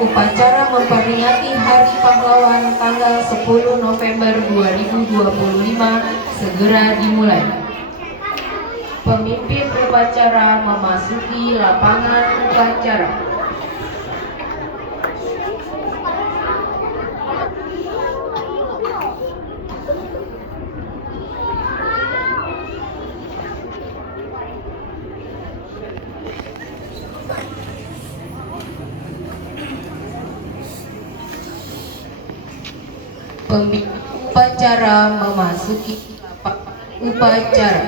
upacara memperingati Hari Pahlawan tanggal 10 November 2025 segera dimulai. Pemimpin upacara memasuki lapangan upacara. Pemimpin upacara memasuki lapangan upacara.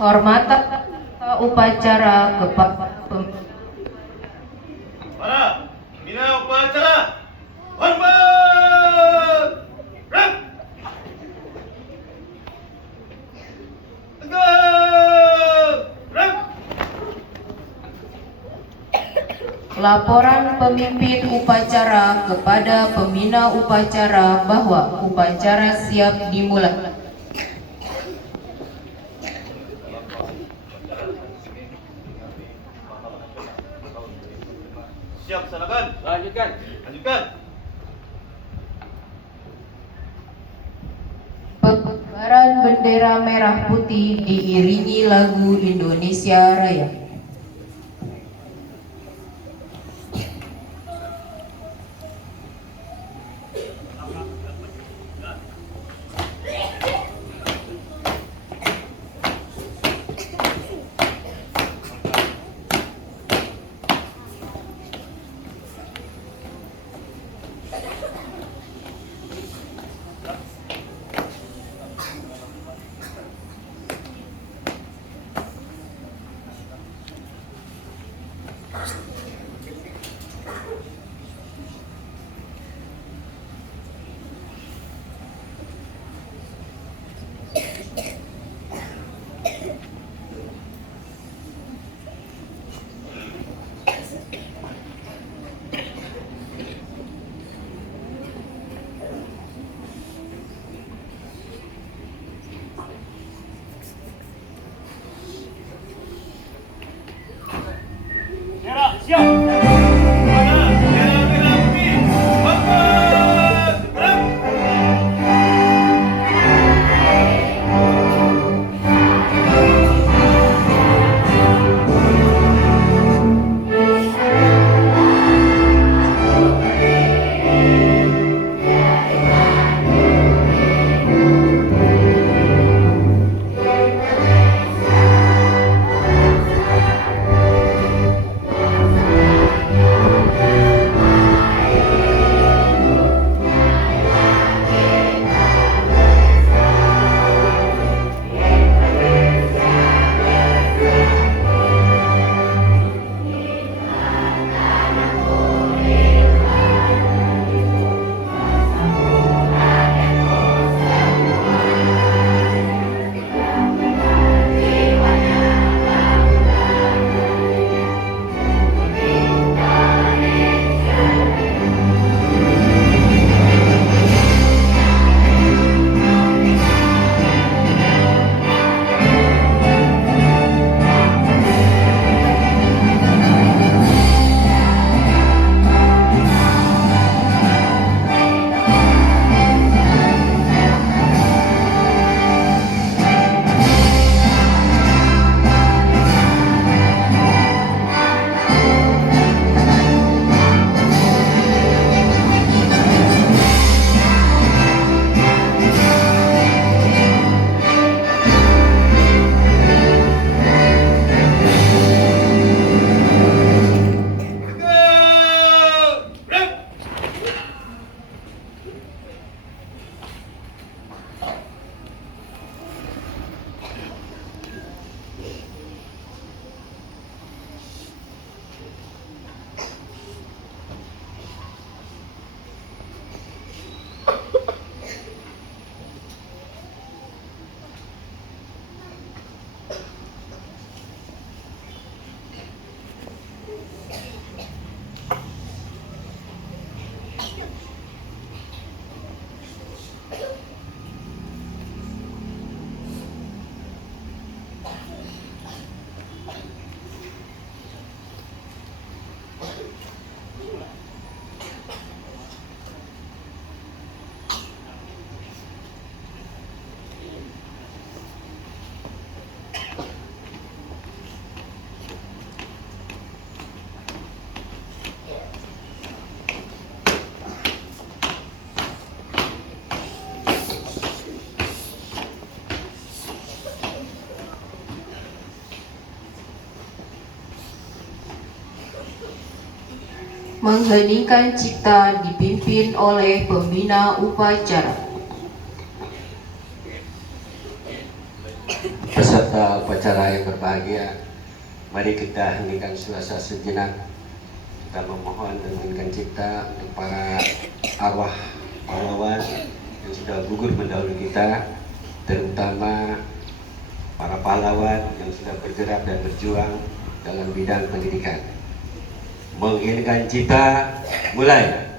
Hormatan upacara kepada para pembina upacara, hormat, rem, tegak, rem. Laporan pemimpin upacara kepada pembina upacara bahwa upacara siap dimulai. Siap, silakan. Lanjutkan. Lanjutkan. Pengibaran bendera merah putih diiringi lagu Indonesia Raya. Merah, siap. Mana bendera merah putih, hormat, rem. Mengheningkan cipta dipimpin oleh pembina upacara. Peserta upacara yang berbahagia, mari kita heningkan suasana sejenak. Kita memohon dan menginginkan cipta untuk para arwah pahlawan yang sudah gugur mendahului kita, terutama para pahlawan yang sudah bergerak dan berjuang dalam bidang pendidikan. Menginginkan cipta, mulai.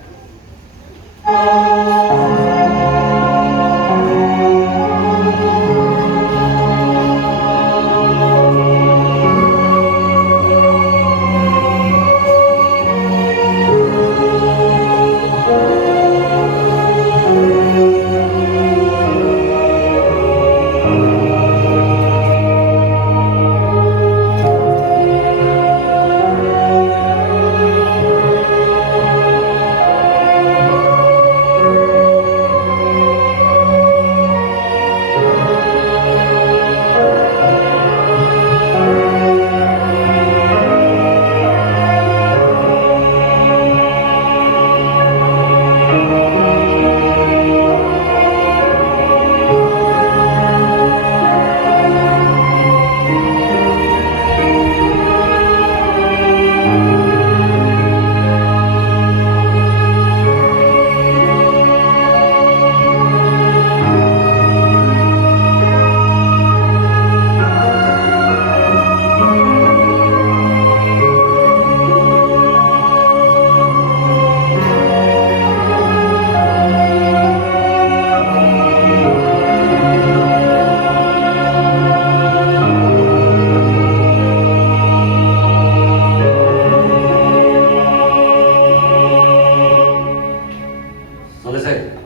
Selesai.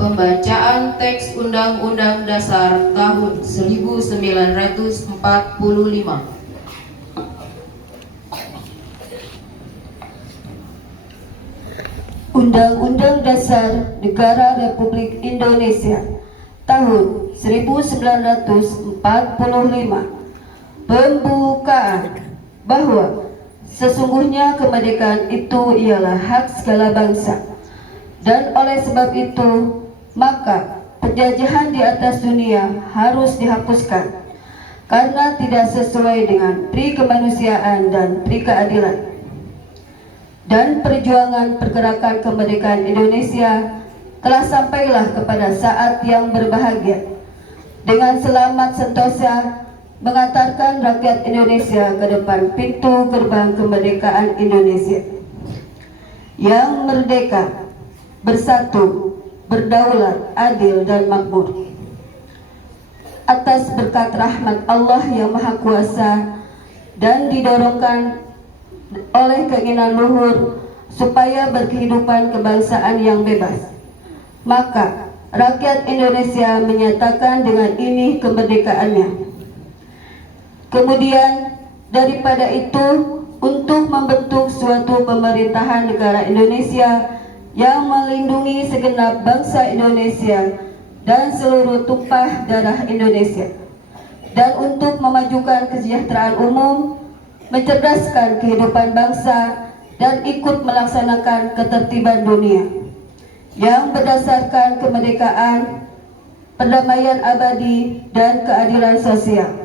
Pembacaan teks Undang-Undang Dasar tahun 1945. Undang-Undang Dasar Negara Republik Indonesia tahun 1945. Pembukaan bahwa sesungguhnya kemerdekaan itu ialah hak segala bangsa, dan oleh sebab itu maka penjajahan di atas dunia harus dihapuskan karena tidak sesuai dengan pri kemanusiaan dan pri keadilan. Dan perjuangan pergerakan kemerdekaan Indonesia telah sampailah kepada saat yang berbahagia, dengan selamat sentosa mengantarkan rakyat Indonesia ke depan pintu gerbang kemerdekaan Indonesia yang merdeka, bersatu, berdaulat, adil dan makmur. Atas berkat rahmat Allah yang Maha Kuasa dan didorongkan oleh keinginan luhur supaya berkehidupan kebangsaan yang bebas, maka rakyat Indonesia menyatakan dengan ini kemerdekaannya. Kemudian daripada itu, untuk membentuk suatu pemerintahan negara Indonesia yang melindungi segenap bangsa Indonesia dan seluruh tumpah darah Indonesia, dan untuk memajukan kesejahteraan umum, mencerdaskan kehidupan bangsa, dan ikut melaksanakan ketertiban dunia yang berdasarkan kemerdekaan, perdamaian abadi, dan keadilan sosial.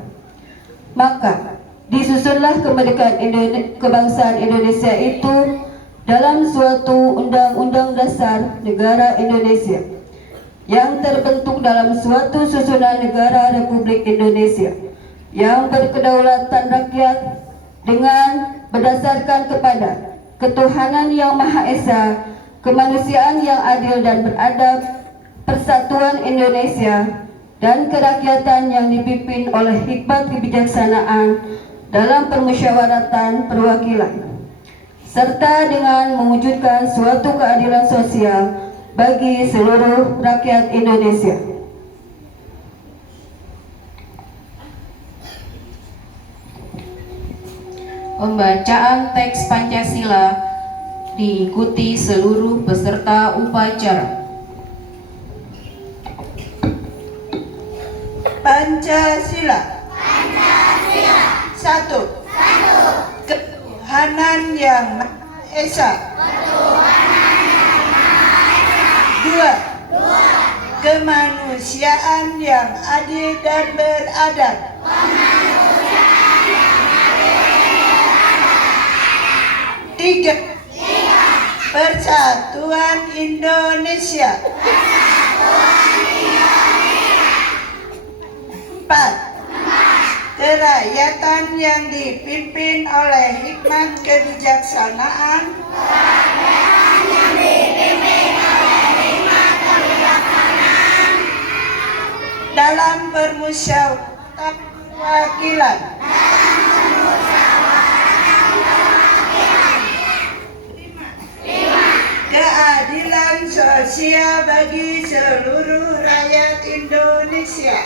Maka disusunlah kemerdekaan kebangsaan Indonesia itu dalam suatu Undang-Undang Dasar Negara Indonesia yang terbentuk dalam suatu susunan negara Republik Indonesia yang berkedaulatan rakyat dengan berdasarkan kepada ketuhanan yang Maha Esa, kemanusiaan yang adil dan beradab, persatuan Indonesia, dan kerakyatan yang dipimpin oleh hikmat kebijaksanaan dalam permusyawaratan perwakilan, serta dengan mewujudkan suatu keadilan sosial bagi seluruh rakyat Indonesia. Pembacaan teks Pancasila diikuti seluruh peserta upacara. Pancasila. Pancasila. Satu. ketuhanan yang Maha Esa. 2. Kemanusiaan yang adil dan beradab. 3. Persatuan Indonesia. 4. Kerakyatan yang dipimpin oleh hikmat kebijaksanaan. Dalam permusyawaratan kewakilan. Keadilan sosial bagi seluruh rakyat Indonesia.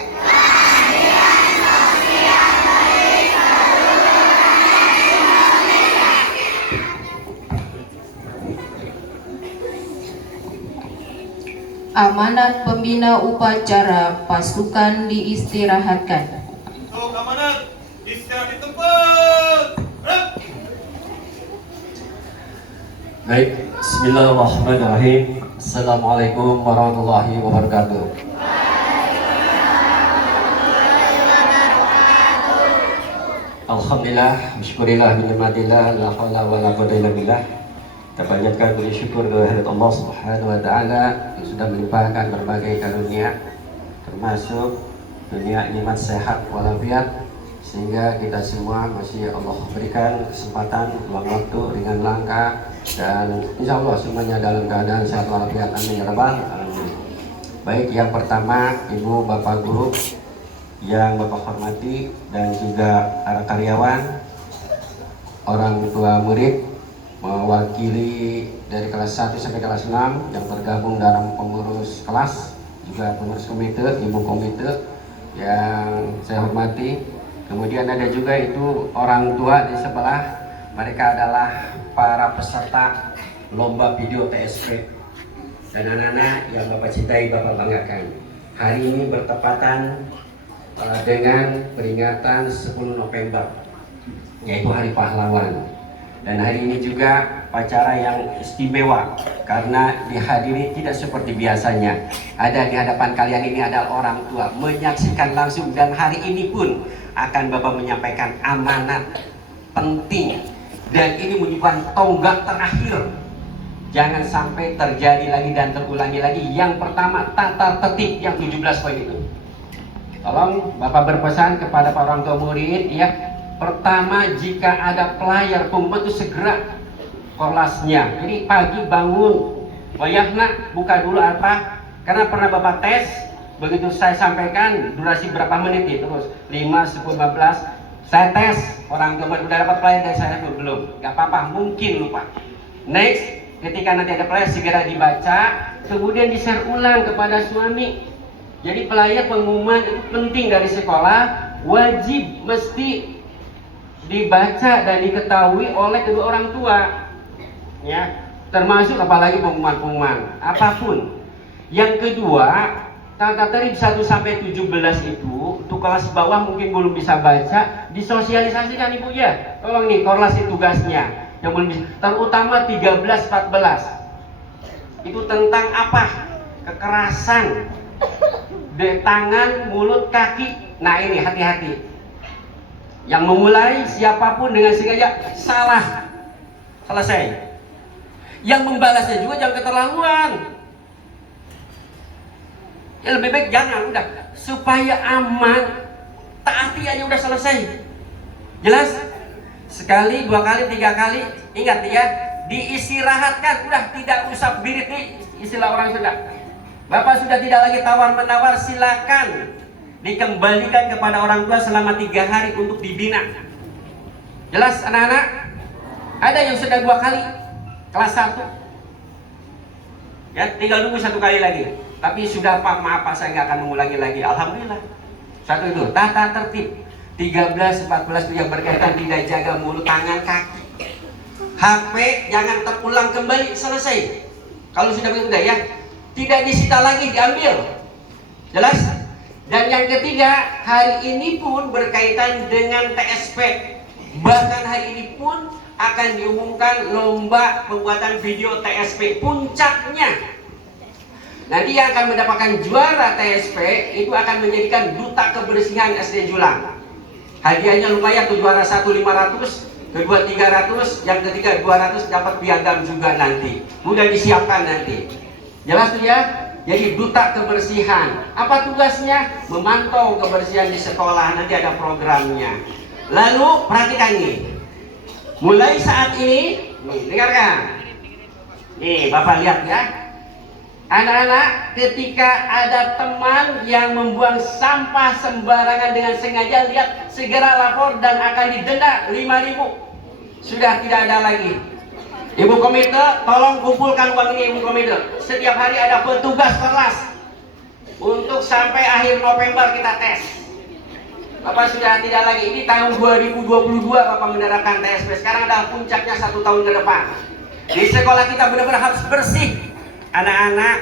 Amanat pembina upacara pasukan diistirahatkan. Untuk amanat, istirahat di tempat. Gerak. Baik, bismillahirrahmanirrahim. Assalamualaikum warahmatullahi wabarakatuh. Alhamdulillah, syukurillah, binikmatillah, la haula wa la quwwata illa billah. Kita panjatkan puji syukur kehadirat Allah Subhanahu wa taala yang sudah melimpahkan berbagai karunia, termasuk dunia nikmat sehat walafiat, sehingga kita semua masih Allah berikan kesempatan luang waktu dengan langkah, dan insya Allah semuanya dalam keadaan sehat walafiat. Amin ya rabbal alamin. Baik, yang pertama Ibu Bapak Guru yang Bapak hormati, dan juga para karyawan, orang tua murid, mewakili dari kelas 1 sampai kelas 6 yang tergabung dalam pengurus kelas, juga pengurus komite, ibu komite yang saya hormati. Kemudian ada juga itu orang tua di sebelah, mereka adalah para peserta lomba video TSP dan anak-anak yang Bapak cintai, Bapak banggakan. Hari ini bertepatan dengan peringatan 10 November, yaitu Hari Pahlawan. Dan hari ini juga upacara yang istimewa karena dihadiri tidak seperti biasanya. Ada di hadapan kalian ini adalah orang tua menyaksikan langsung, dan hari ini pun akan Bapak menyampaikan amanat penting, dan ini merupakan tonggak terakhir. Jangan sampai terjadi lagi dan terulangi lagi. Yang pertama, tata tertib yang 17 poin itu. Tolong Bapak berpesan kepada para orang tua murid, ya. Pertama, jika ada pelayar pembantu segera kelasnya. Jadi pagi bangun, wayahna buka dulu apa? Karena pernah Bapak tes, begitu saya sampaikan durasi berapa menit nih, terus 5, 10, 15. Saya tes, orang tua udah dapat pelayar dari saya belum? Gak apa-apa, mungkin lupa. Next, ketika nanti ada pelayar segera dibaca, kemudian di-share ulang kepada suami. Jadi pelayar pengumuman itu penting dari sekolah, wajib mesti dibaca dan diketahui oleh kedua orang tua, ya, termasuk apalagi pengumuman apapun. Yang kedua, tata tertib 1 sampai 17 itu untuk kelas bawah mungkin belum bisa baca, disosialisasikan Ibu ya. Tolong nih korelasi tugasnya yang belum bisa, terutama 13 14. Itu tentang apa? Kekerasan di tangan, mulut, kaki. Nah, ini hati-hati. Yang memulai siapapun dengan sengaja salah, selesai. Yang membalasnya juga jangan keterlaluan. Ya lebih baik jangan, udah, supaya aman, taati aja udah selesai. Jelas? Sekali, 2 kali, 3 kali, ingat ya, diistirahatkan, udah, tidak usah birit nih, istilah orang Sunda. Bapak sudah tidak lagi tawar-menawar, silakan dikembalikan kepada orang tua selama 3 hari untuk dibina. Jelas anak-anak? Ada yang sudah 2 kali kelas 1, ya tinggal nunggu 1 kali lagi. Tapi sudah Pak, maaf Pak, saya nggak akan mengulangi lagi. Alhamdulillah. 1 itu tata tertib. 13, 14 itu yang berkaitan tidak jaga mulut, tangan, kaki. HP jangan terulang kembali, selesai. Kalau sudah begitu ya, tidak disita lagi, diambil. Jelas? Dan yang ketiga, hari ini pun berkaitan dengan TSP. Bahkan hari ini pun akan diumumkan lomba pembuatan video TSP puncaknya. Nanti yang akan mendapatkan juara TSP itu akan menjadikan duta kebersihan SD Julang. Hadiahnya lumayan tuh, juara 1 500, kedua 300, yang ketiga 200 dapat piagam juga nanti. Udah disiapkan nanti. Jelas tuh ya? Jadi duta kebersihan. Apa tugasnya? Memantau kebersihan di sekolah, nanti ada programnya. Lalu perhatikan nih. Mulai saat ini, nih dengarkan. Nih Bapak lihat ya. Anak-anak, ketika ada teman yang membuang sampah sembarangan dengan sengaja, lihat, segera lapor dan akan didenda 5.000. Sudah tidak ada lagi. Ibu komite, tolong kumpulkan uang ini Ibu komite. Setiap hari ada petugas kelas untuk sampai akhir November kita tes. Bapak sudah tidak lagi. Ini tahun 2022 Bapak menerapkan TSP. Sekarang adalah puncaknya 1 tahun ke depan. Di sekolah kita benar-benar harus bersih. Anak-anak,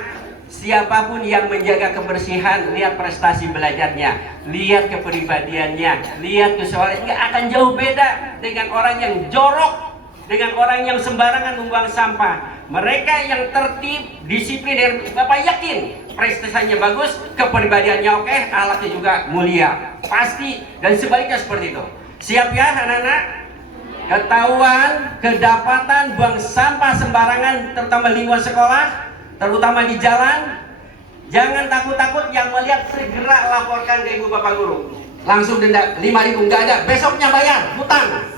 siapapun yang menjaga kebersihan, lihat prestasi belajarnya, lihat kepribadiannya, lihat kesoalannya, nggak akan jauh beda dengan orang yang jorok, dengan orang yang sembarangan membuang sampah. Mereka yang tertib, disiplin, dan Bapak yakin prestasinya bagus, kepribadiannya oke, alatnya juga mulia, pasti. Dan sebaliknya seperti itu. Siap ya anak-anak? Ketahuan, kedapatan buang sampah sembarangan, terutama lingkungan sekolah, terutama di jalan, jangan takut-takut. Yang melihat segera laporkan ke ibu bapak guru. Langsung denda 5.000, nggak ada, besoknya bayar, hutang.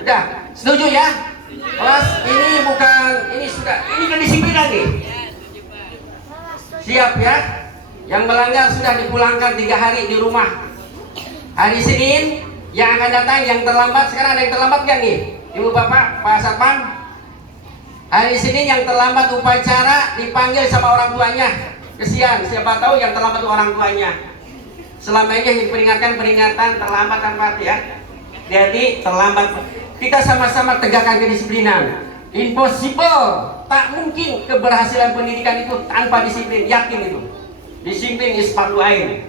Udah, setuju ya? Kelas ini bukan, ini sudah, ini kedisiplinan nih. Siap ya? Yang melanggar sudah dipulangkan 3 hari di rumah. Hari Senin yang akan datang, yang terlambat, sekarang ada yang terlambat nggak nih? Ibu bapak, Pak Satpam? Hari Senin yang terlambat upacara dipanggil sama orang tuanya. Kesian, siapa tahu yang terlambat itu orang tuanya. Selama ini diperingatkan peringatan terlambat tanpa ya. Jadi terlambat. Kita sama-sama tegakkan kedisiplinan. Impossible, tak mungkin keberhasilan pendidikan itu tanpa disiplin. Yakin itu. Disiplin is fardu ain.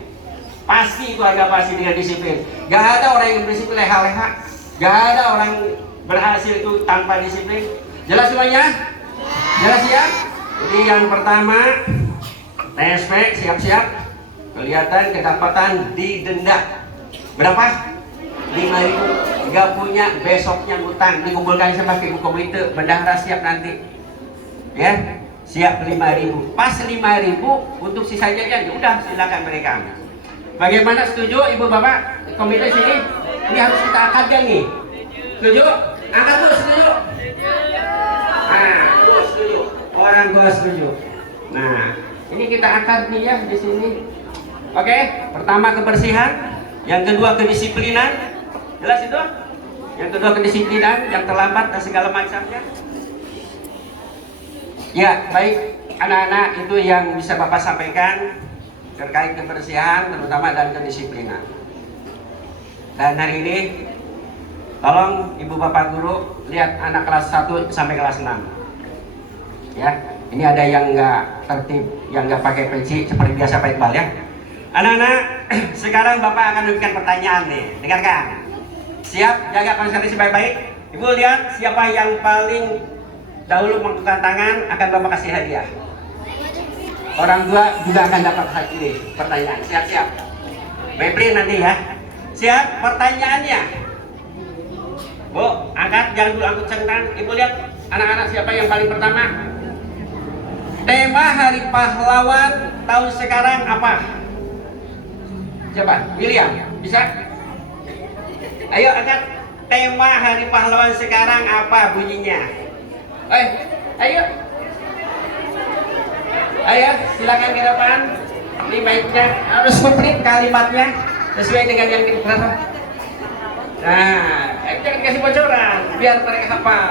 Pasti itu agak pasti dengan disiplin. Gak ada orang yang berdisiplin leha-leha. Gak ada orang berhasil itu tanpa disiplin. Jelas semuanya? Jelas ya? Jadi yang pertama, TSP siap-siap. Kelihatan kedapatan didenda. Berapa? 5.000. Gak punya, besoknya hutang. Dikumpulkan sama ibu komite, bendahara siap nanti. Ya, siap 5.000. Pas 5.000 untuk sisanya ya udah silakan mereka. Bagaimana, setuju ibu bapak komite sini? Ini harus kita akadkan nih. Setuju? Angkat dulu, setuju? Nah, tuh setuju. Orang tua setuju. Nah, ini kita akad nih ya di sini. Oke, pertama kebersihan, yang kedua kedisiplinan. Jelas itu? Yang kedua kedisiplinan, yang terlambat dan segala macamnya. Ya, baik anak-anak, itu yang bisa Bapak sampaikan terkait kebersihan terutama dan kedisiplinan. Dan hari ini tolong Ibu Bapak Guru lihat anak kelas 1 sampai kelas 6. Ya, ini ada yang nggak tertib, yang nggak pakai peci seperti biasa Pak Iqbal ya. Anak-anak, sekarang Bapak akan memberikan pertanyaan nih. Dengarkan. Siap, jaga konsentrasi baik-baik. Ibu lihat siapa yang paling dahulu mengangkat tangan akan Bapak kasih hadiah. Orang tua juga akan dapat hadiah. Pertanyaan, siap-siap. Febri nanti ya. Siap, pertanyaannya. Bu, angkat, jangan dulu angkut centang. Ibu lihat anak-anak siapa yang paling pertama. Tema Hari Pahlawan tahun sekarang apa? Siapa? William, bisa? Ayo angkat. Tema Hari Pahlawan sekarang apa bunyinya? Ayo. Ayo, silakan ke depan. Ini baiknya harus komplit kalimatnya sesuai dengan yang kita. Nah, jangan kasih bocoran biar mereka hafal.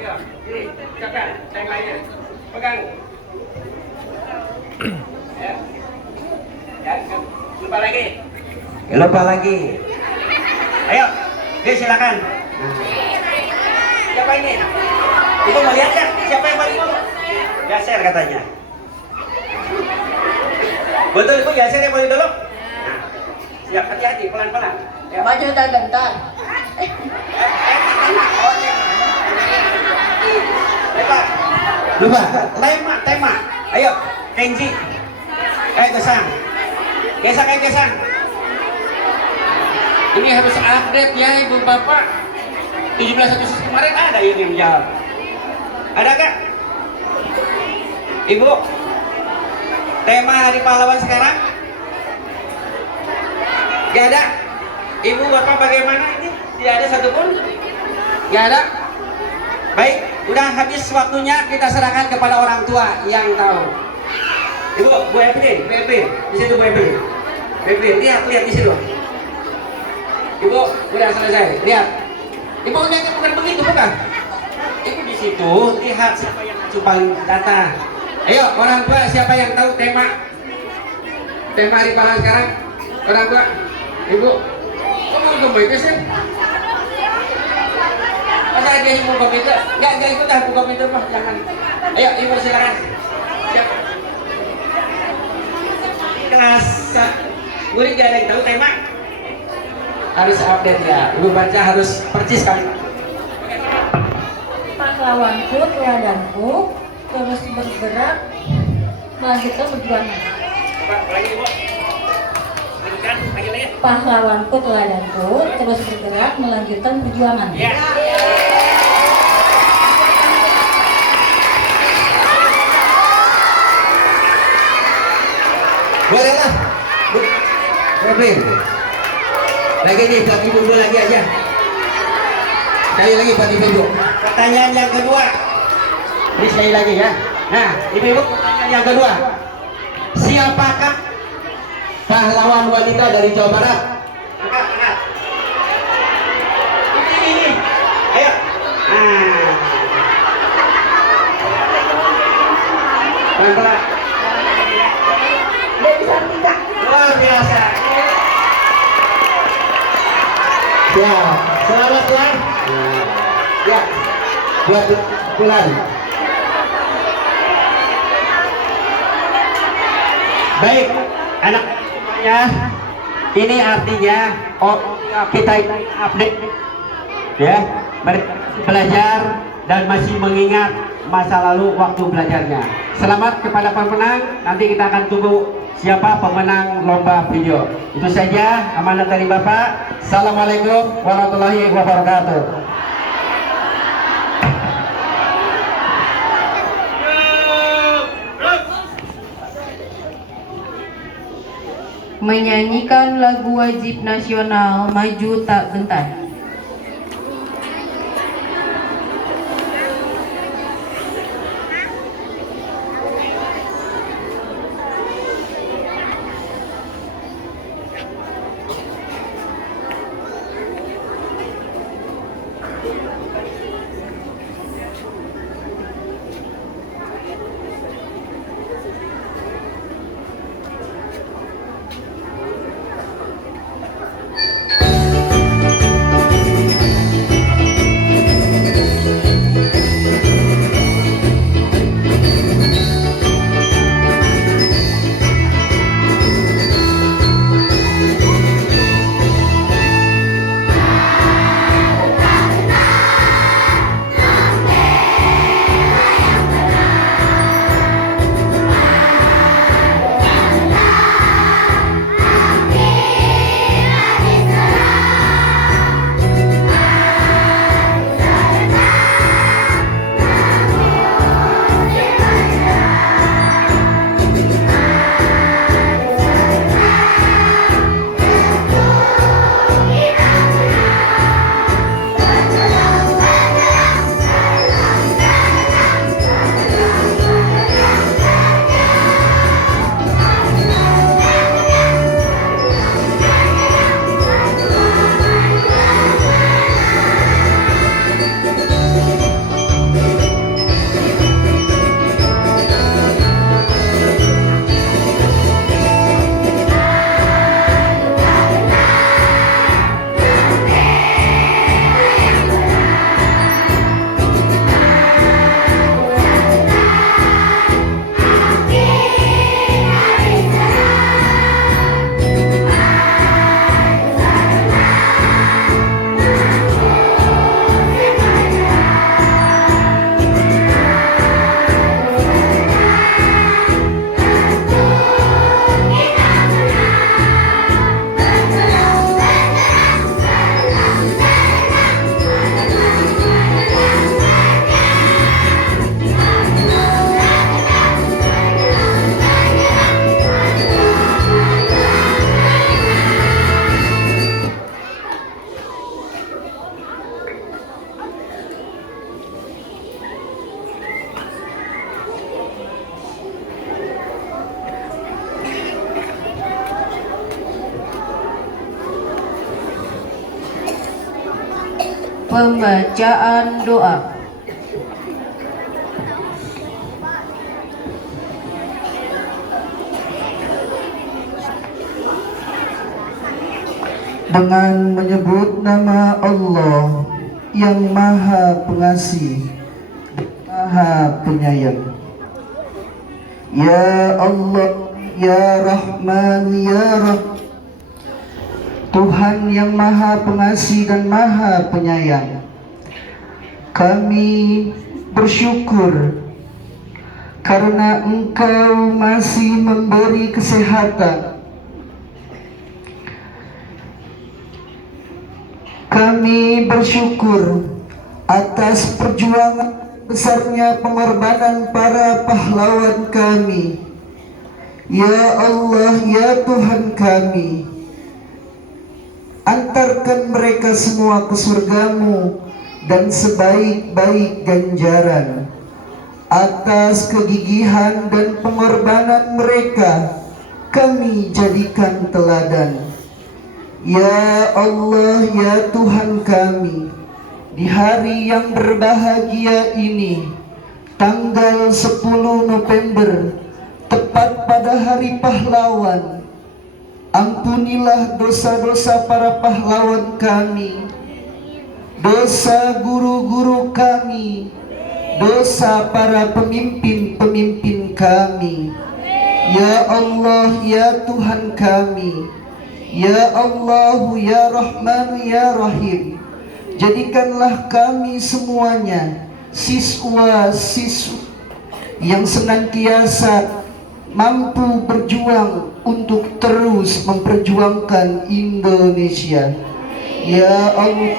Ayo, ini ucapkan yang lainnya. Pegang. Ya. Jangan lupa lagi. Lupa lagi. Ayo, silakan. Nah. Siapa ini? Ibu mau lihat ya? Siapa yang paling dulu? Yaser katanya. Betul Ibu, Yaser yang paling dulu? Nah, siap, hati-hati, pelan-pelan. Maju dan bentar. Oh, Hebat. Lupa. Tema. Ayo, Kenji. Gesang. Gesang. Ini harus update ya Ibu Bapak. 17 Agustus kemarin ada ini menjawab. Ada kak? Ibu? Tema Hari Pahlawan sekarang? Gak ada? Ibu Bapak bagaimana ini? Tidak ada satupun? Gak ada? Baik, udah habis waktunya, kita serahkan kepada orang tua yang tahu. Ibu, Bu Evelyn, di situ Bu Evelyn. Lihat di situ. Ibu, udah selesai. Lihat. Ibu bukan begitu, bukan? Ibu di situ lihat siapa yang paling data. Ayo, orang tua siapa yang tahu tema Hari Pahlawan sekarang? Orang tua, Ibu. Kok mau komite sih? Masa dia mau komite? Enggak ikut dah komite mah, jangan. Ayo, Ibu silakan. Siap. Kelas murid gak ada yang tahu tema? Harus update ya. Ibu baca harus percis kan. Pahlawanku, teladanku, terus bergerak, melanjutkan perjuangan. Lagi Ibu. Lanjutkan, lagi. Pahlawanku, teladanku, terus bergerak, melanjutkan perjuangan. Ya. Bolehlah. Lagi nih buat ibu dulu lagi aja. Sekali lagi buat ibu. Pertanyaan yang kedua. Ini sekali lagi ya. Nah, ibu pertanyaan yang kedua. Siapakah pahlawan wanita dari Jawa Barat? Angkat. Ini. Ayo. Pelan-pelan. Luar biasa. Ya, selamat pulang. Ya, buat pulang. Baik, anak-anaknya, ini artinya kita update, ya, belajar dan masih mengingat masa lalu waktu belajarnya. Selamat kepada pemenang. Nanti kita akan tunggu siapa pemenang lomba video. Itu saja amanat dari Bapak. Assalamualaikum warahmatullahi wabarakatuh. Menyanyikan lagu wajib nasional Maju Tak Gentar. Pembacaan doa. Dengan menyebut nama Allah yang Maha Pengasih, Maha Penyayang. Ya Allah, Ya Rahman, Ya Rahim, Tuhan yang Maha Pengasih dan Maha Penyayang, kami bersyukur karena Engkau masih memberi kesehatan. Kami bersyukur atas perjuangan besarnya pengorbanan para pahlawan kami. Ya Allah, ya Tuhan kami, antarkan mereka semua ke surga-Mu dan sebaik-baik ganjaran atas kegigihan dan pengorbanan mereka. Kami jadikan teladan. Ya Allah, ya Tuhan kami, di hari yang berbahagia ini, tanggal 10 November, tepat pada hari pahlawan, ampunilah dosa-dosa para pahlawan kami, dosa guru-guru kami, dosa para pemimpin-pemimpin kami. Ya Allah, ya Tuhan kami, Ya Allah, Ya Rahman, Ya Rahim, jadikanlah kami semuanya siswa-siswi yang senantiasa mampu berjuang untuk terus memperjuangkan Indonesia. Ya Allah,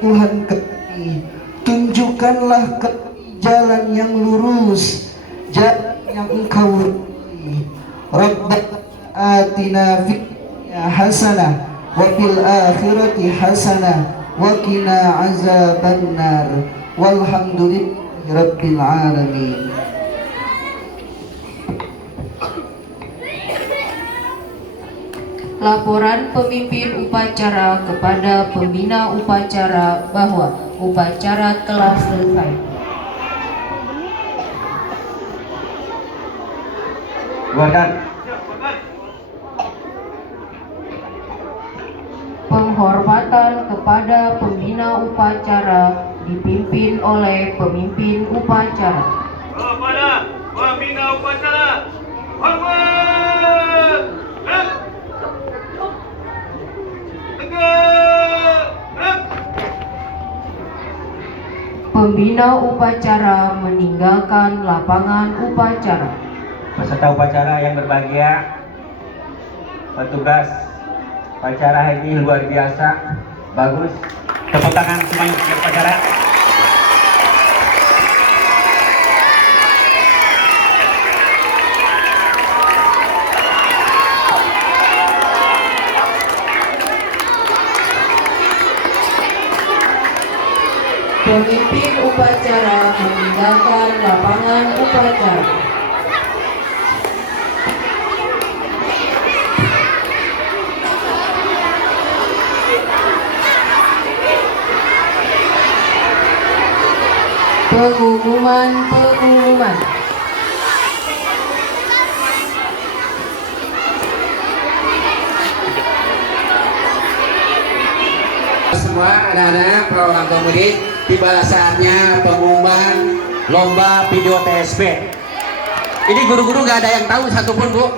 Tuhan kami, tunjukkanlah kami jalan yang lurus, jalan yang Engkau ridhoi. Rabbana atina fid hasanah wa fil akhirati hasanah wa qina azabannar walhamdulillahi rabbil alamin. Laporan pemimpin upacara kepada pembina upacara bahwa upacara telah selesai. Gordon. Penghormatan kepada pembina upacara dipimpin oleh pemimpin upacara. Kepada pembina upacara, hormat. Tegak. Pembina upacara meninggalkan lapangan upacara. Peserta upacara yang berbahagia, petugas upacara hari ini luar biasa, bagus. Tepuk tangan semuanya untuk upacara. Pemimpin upacara meninggalkan lapangan upacara. Pengumuman. Semua anak-anak orang tua murid, tiba saatnya pengumuman lomba video TSP. Ini guru-guru gak ada yang tahu satupun, Bu.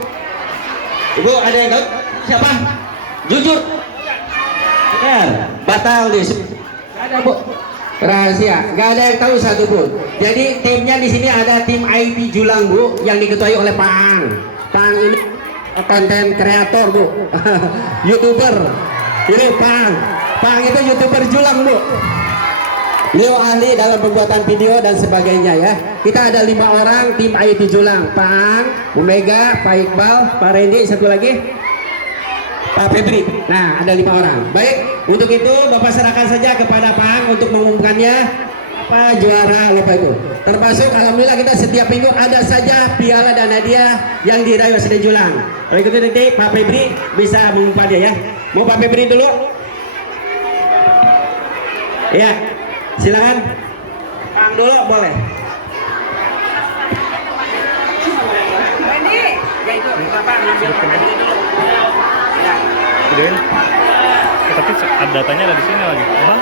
Ibu ada yang tahu? Siapa? Jujur. Ya, batal deh. Gak ada, Bu. Rahasia, gak ada yang tahu satupun. Jadi timnya di sini ada tim IT Julang, Bu, yang diketuai oleh Pak Ang. Pak Ang ini konten kreator, Bu. YouTuber. Ini Pak Ang. Pak Ang itu YouTuber Julang, Bu. Beliau ahli dalam pembuatan video dan sebagainya ya. Kita ada 5 orang tim IT Julang. Pak Ang, Bu Mega, Pak Iqbal, Pak Randy, satu lagi Pak Febri. Nah, ada 5 orang. Baik, untuk itu Bapak serahkan saja kepada Pak Ang untuk mengumumkannya apa juara lomba itu. Termasuk alhamdulillah kita setiap minggu ada saja piala dan hadiah yang diraih oleh Julang. Baik, itu nanti Pak Febri bisa mengumumkannya ya. Mau Pak Febri dulu? Ya, silakan. Kang dulu boleh. Videoin. Tapi datanya ada di sini lagi. Apa?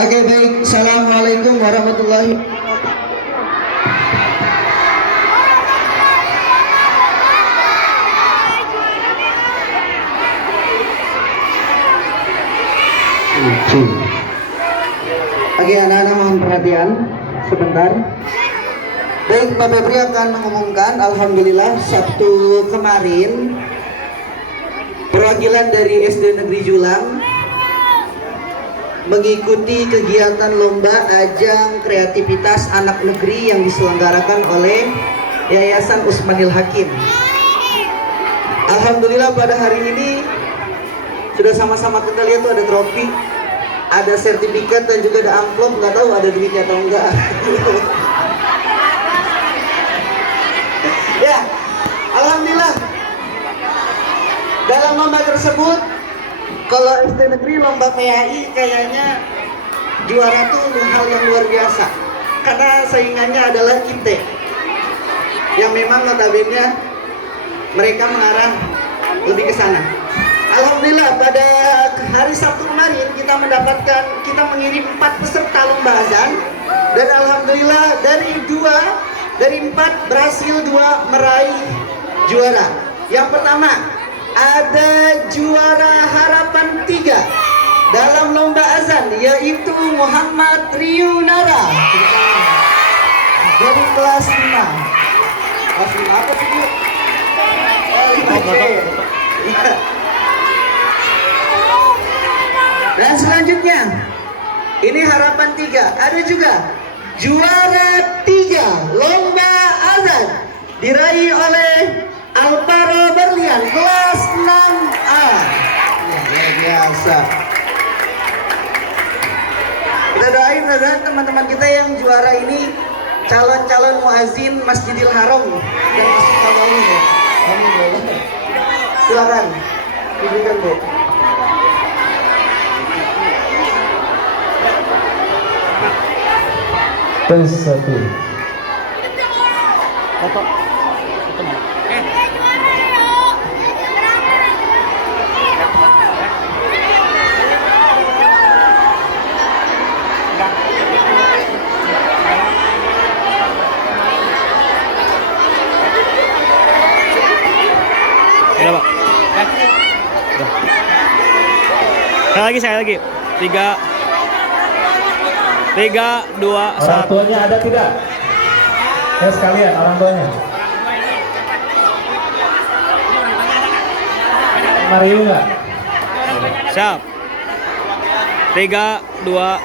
Oke, baik. Assalamualaikum warahmatullahi Oke, anak-anak mohon perhatian sebentar. Baik, Pak Febri akan mengumumkan, alhamdulillah Sabtu kemarin perwakilan dari SD Negeri Julang mengikuti kegiatan lomba ajang kreativitas anak negeri yang diselenggarakan oleh Yayasan Usmanil Hakim. Alhamdulillah pada hari ini sudah sama-sama kita lihat tuh ada trofi, ada sertifikat dan juga ada amplop, nggak tahu ada duitnya atau enggak. Ya, alhamdulillah dalam lomba tersebut, kalau SD negeri lomba PAI kayaknya juara tuh hal yang luar biasa, karena saingannya adalah IT yang memang notabene mereka mengarah lebih ke sana. Alhamdulillah pada hari Sabtu kemarin kita mengirim 4 peserta lomba azan, dan alhamdulillah dari 4 berhasil 2 meraih juara. Yang pertama ada juara harapan 3 dalam lomba azan, yaitu Muhammad Riunara dari kelas 5. Kelas 5 apa sih, Bu? Oh, 5C. Dan selanjutnya ini harapan 3, ada juga juara 3 lomba azan diraih oleh Alvaro Berlian kelas 6A. Luar biasa. Kita doain mudah-mudahan teman-teman kita yang juara ini calon-calon muazin Masjidil Haram dan Masjid Nabawi. Silakan diberikan, Bu. Tes 1. Foto. Udah, Pak. Udah. Sekali lagi. 3, 2, 1. Orang tuanya ada tidak? Ya sekalian orang tuanya. Mario nggak? Siap. 3, 2.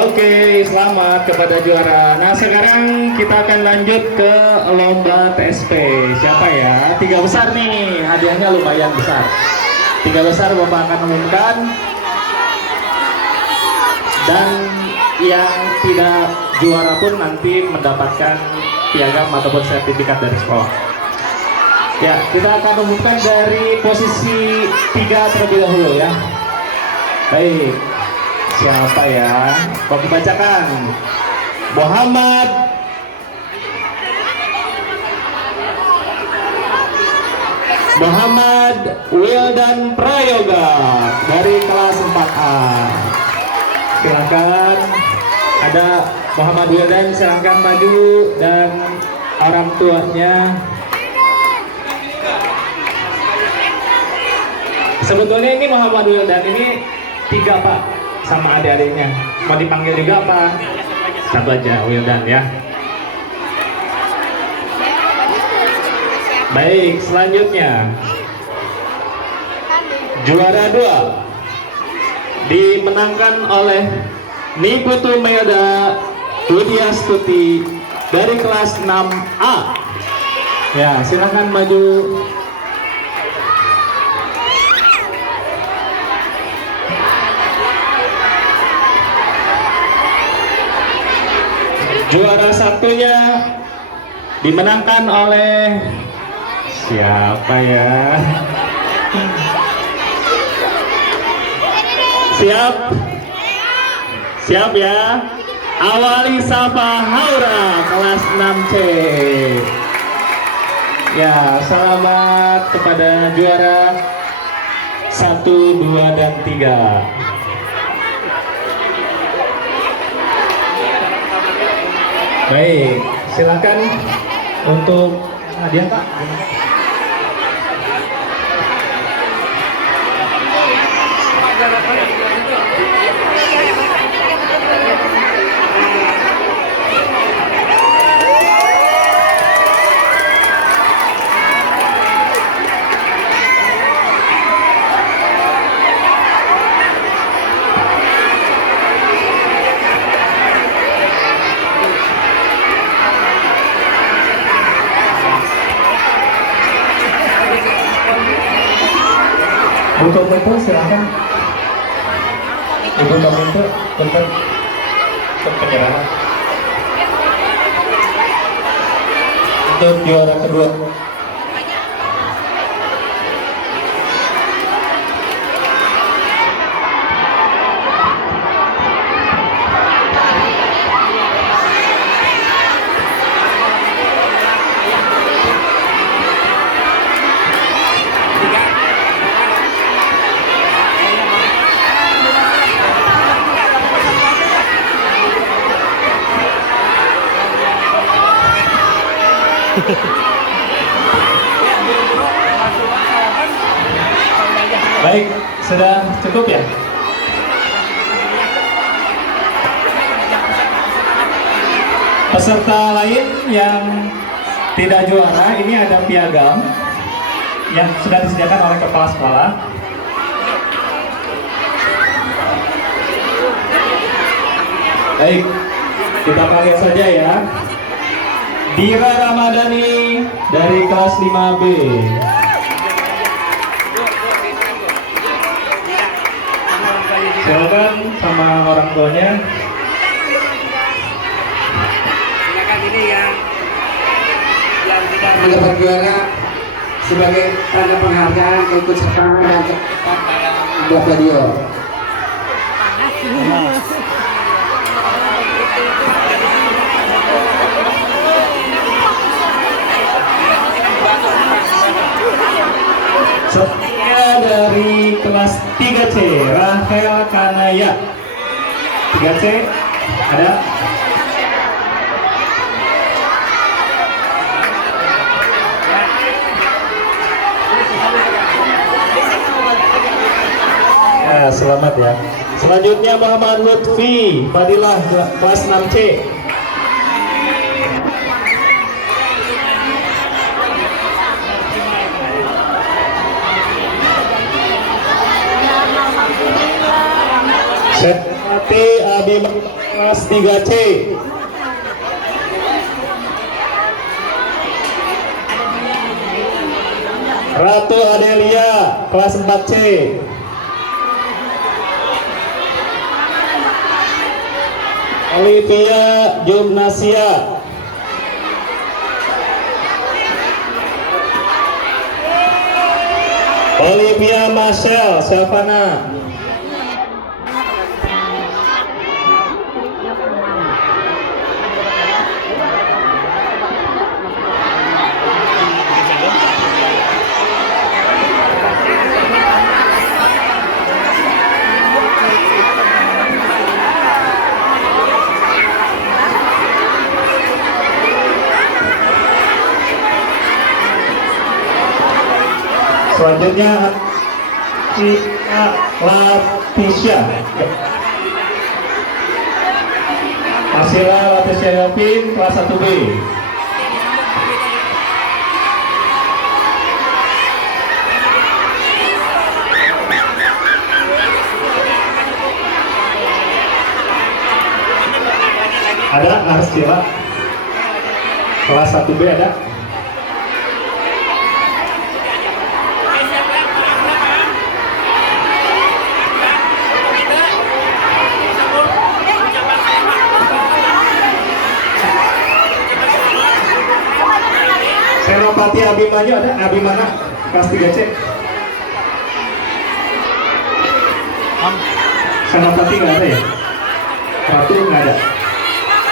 Oke, selamat kepada juara. Nah, sekarang kita akan lanjut ke lomba TSP. Siapa ya? 3 besar nih, hadiahnya lumayan besar. 3 besar Bapak akan umumkan. Dan yang tidak juara pun nanti mendapatkan piagam ataupun sertifikat dari sekolah. Ya, kita akan umumkan dari posisi 3 terlebih dahulu ya. Baik. Siapa ya? Bapak bacakan. Muhammad Wildan Prayoga dari kelas 4A. Silakan. Ada Muhammad Wildan, silakan maju, dan orang tuanya. Sebetulnya ini Muhammad Wildan ini 3, Pak, sama adik-adiknya. Mau dipanggil juga apa? Satu aja, Wildan ya. Baik, selanjutnya juara 2 dimenangkan oleh Niputu Meda Widya Stuti dari kelas 6A. Ya, silakan maju. Juara satunya dimenangkan oleh siapa ya? Siap? Siap ya? Awali Safa Haura kelas 6C. Ya, selamat kepada juara 1, 2, dan 3. Baik, silakan untuk hadiah Pak. Untuk itu silakan Ibu Kominfo untuk penyerahan untuk juara kedua. Baik, sudah cukup ya? Peserta lain yang tidak juara, ini ada piagam yang sudah disediakan oleh kepala sekolah. Baik, kita panggil saja ya. Dira Ramadhani dari kelas 5B. Silakan sama orang tuanya. Mendapat juara sebagai tanda penghargaan keikutsertaan dan buat video. Selanjutnya dari kelas 3C, Rahel Kanaya. 3C, ada? Ya, selamat ya. Selanjutnya Muhammad Lutfi Fadilah kelas 6C. Setati Abimah kelas 3C. Ratu Adelia kelas 4C. Olivia Jumnasia. Olivia Marcel Selvana. Selanjutnya Cika Latisha. Asila Latisha Yovin kelas 1B. Ada Arsila. Kelas 1B ada. Senopati Abimanyu ada? Abimana kelas 3C. Senopati nggak ada ya? Ratu nggak ada.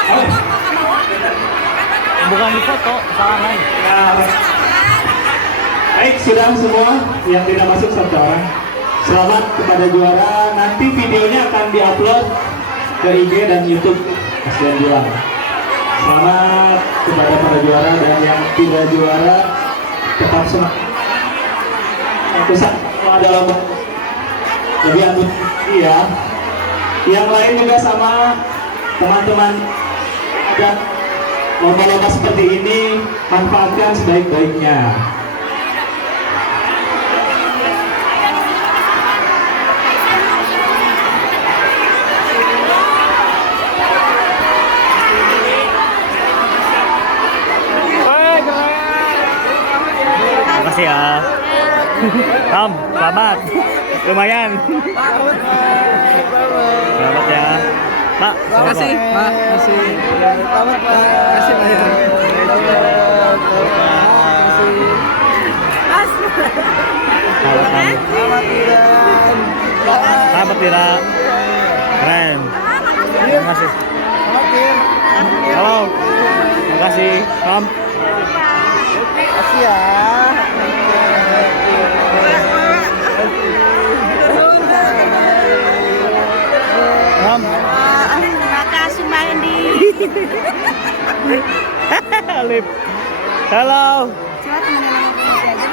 Oh. Bukan di foto, salah. Baik, sudah semua yang tidak masuk 1 orang. Selamat kepada juara. Nanti videonya akan diupload ke IG dan YouTube Mas Dian bilang. Selamat kepada para juara dan yang tidak juara tetap semangat. Pusat adalah lebih antusias ya. Yang lain juga sama teman-teman ada lomba-lomba seperti ini, manfaatkan sebaik-baiknya. Makasih ya. Tom, selamat. Lumayan. Selamat ya. Pak, makasih. Pak, makasih. Selamat, Pak. Makasih banyak. Selamat Tira. Keren. Terima kasih. Halo. Terima kasih. Tom. Makasih ya. Tom. Makasih Mandi. Alif. Halo. Coba temenin sama Bunda aja.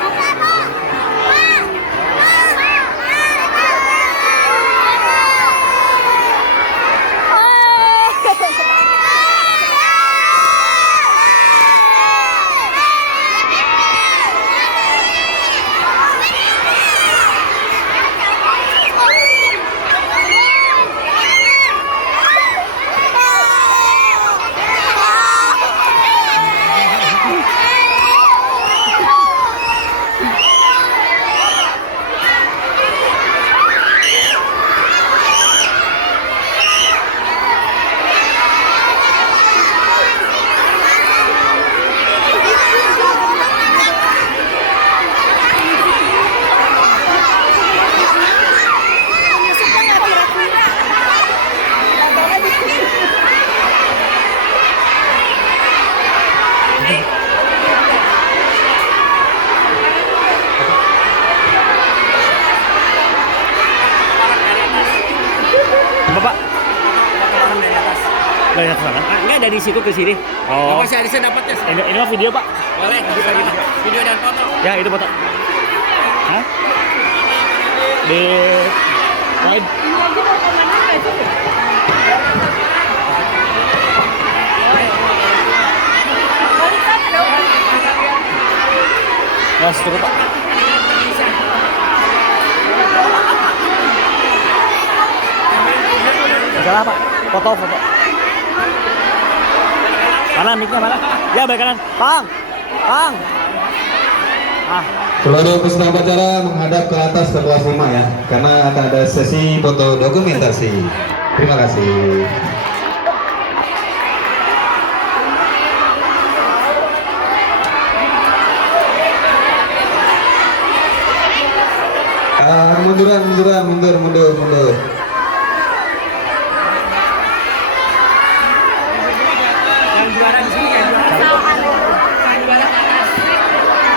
Bapak. Dari atas sana? Enggak, dari situ ke sini. Oh. Bapak saya dapatnya. Ini mah video, Pak. Boleh, bisa gitu. Video dan foto. Ya, itu foto. Hah? Di live. Mas, tunggu, Pak. Salah, Pak. Foto. Mana mic-nya mana? Ya, balik kanan. Bang. Seluruh peserta upacara menghadap ke atas ke kelas 5 ya, karena akan ada sesi foto dokumentasi. Terima kasih. Mundur. Yang juara di sini kan?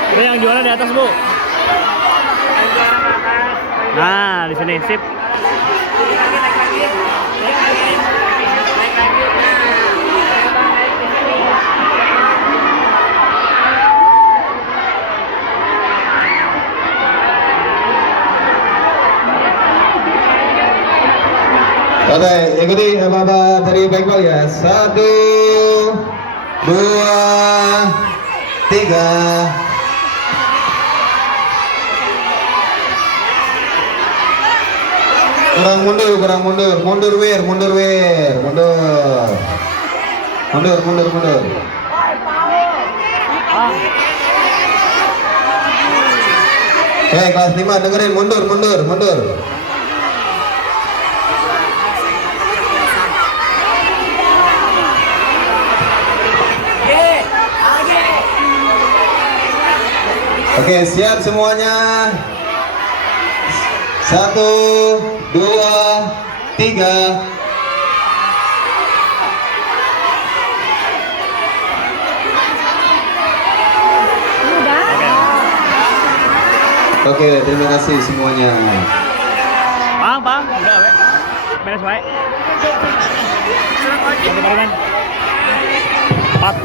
Ini yang juara di atas, Bu. Nah, di sini sip. Oke, ikuti Bapak dari backball ya. 1, 2, 3. Kurang mundur. Mundur. Mundur, mundur, mundur. Oke, kelas 5 dengerin, mundur, mundur, mundur. Oke, siap semuanya. 1, 2, 3. Oke, terima kasih semuanya. Bang, udah we. Beres wae. 40